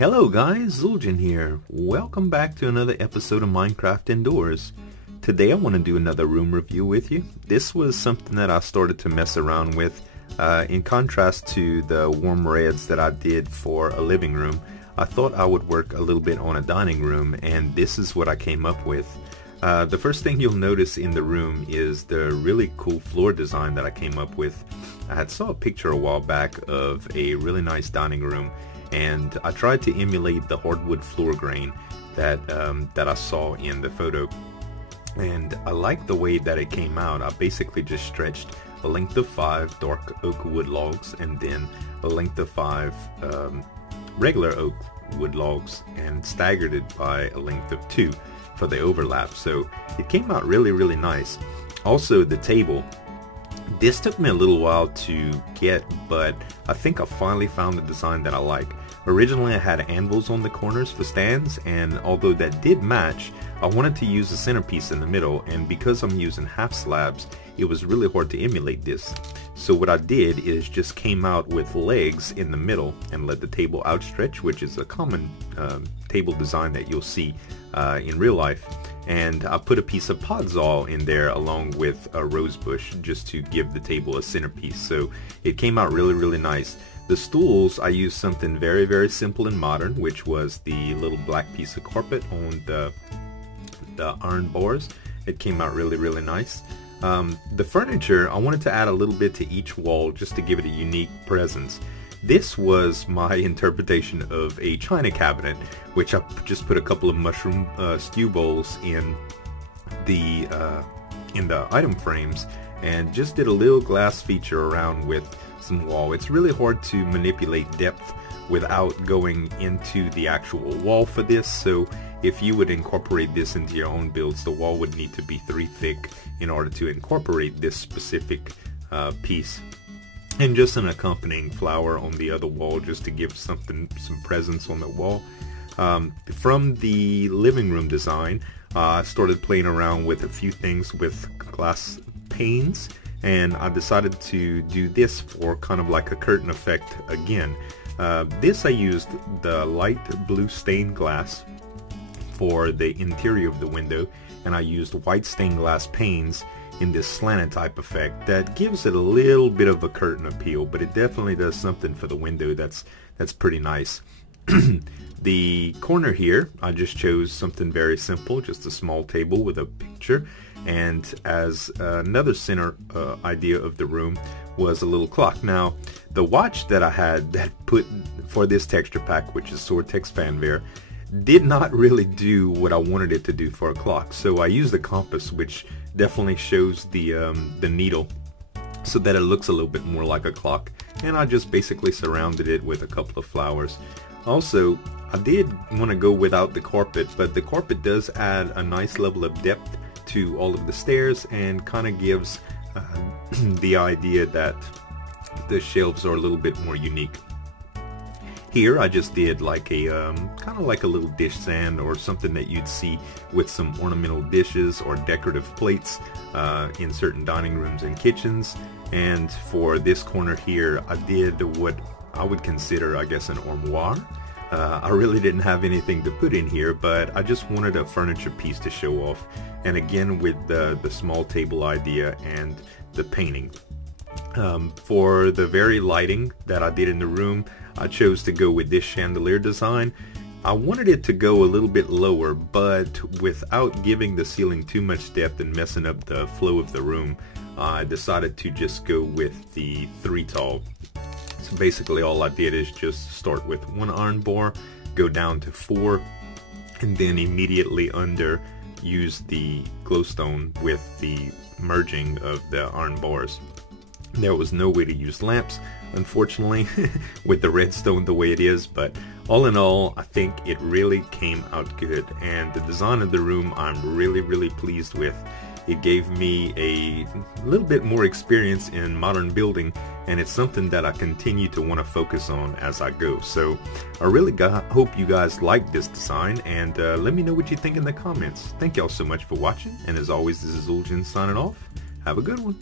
Hello guys, Zueljin here. Welcome back to another episode of Minecraft Indoors. Today I want to do another room review with you. This was something that I started to mess around with. In contrast to the warm reds that I did for a living room, I thought I would work a little bit on a dining room, and this is what I came up with. The first thing you'll notice in the room is the really cool floor design that I came up with. I had saw a picture a while back of a really nice dining room, and I tried to emulate the hardwood floor grain that I saw in the photo, and I like the way that it came out. I basically just stretched a length of 5 dark oak wood logs and then a length of 5 regular oak wood logs and staggered it by a length of 2 for the overlap, so it came out really nice. Also, the table, this took me a little while to get, but I think I finally found the design that I like. Originally I had anvils on the corners for stands, and although that did match, I wanted to use a centerpiece in the middle, and because I'm using half slabs, it was really hard to emulate this. So what I did is just came out with legs in the middle and let the table outstretch, which is a common table design that you'll see in real life. And I put a piece of podzol in there along with a rose bush just to give the table a centerpiece. So it came out really nice. The stools, I used something very simple and modern, which was the little black piece of carpet on the iron bars. It came out really nice. The furniture, I wanted to add a little bit to each wall just to give it a unique presence. This was my interpretation of a china cabinet, which I just put a couple of mushroom stew bowls in the item frames and just did a little glass feature around with some wall. It's really hard to manipulate depth without going into the actual wall for this, so if you would incorporate this into your own builds, the wall would need to be 3 thick in order to incorporate this specific piece. And just an accompanying flower on the other wall just to give some presence on the wall. From the living room design, I started playing around with a few things with glass panes, and I decided to do this for kind of like a curtain effect again. This I used the light blue stained glass for the interior of the window, and I used white stained glass panes in this slanted type effect that gives it a little bit of a curtain appeal, but it definitely does something for the window that's pretty nice. The corner here, I just chose something very simple, just a small table with a picture, and as another center idea of the room was a little clock. Now, the watch that I had that put for this texture pack, which is Sortex Fanware, did not really do what I wanted it to do for a clock, so I used a compass, which definitely shows the needle so that it looks a little bit more like a clock, and I just basically surrounded it with a couple of flowers. Also, I did want to go without the carpet, but the carpet does add a nice level of depth to all of the stairs and kind of gives the idea that the shelves are a little bit more unique. Here I just did like a kind of like a little dish stand or something that you'd see with some ornamental dishes or decorative plates in certain dining rooms and kitchens. And for this corner here, I did what I would consider, I guess, an armoire. I really didn't have anything to put in here, but I just wanted a furniture piece to show off. And again, with the small table idea and the painting. For the very lighting that I did in the room, I chose to go with this chandelier design. I wanted it to go a little bit lower, but without giving the ceiling too much depth and messing up the flow of the room, I decided to just go with the 3 tall. So basically all I did is just start with 1 iron bar, go down to 4, and then immediately under use the glowstone with the merging of the iron bars. There was no way to use lamps, unfortunately, with the redstone the way it is, but all in all, I think it really came out good, and the design of the room I'm really pleased with. It gave me a little bit more experience in modern building, and it's something that I continue to want to focus on as I go. So I really hope you guys like this design, and let me know what you think in the comments. Thank y'all so much for watching, and as always, this is Zueljin signing off. Have a good one.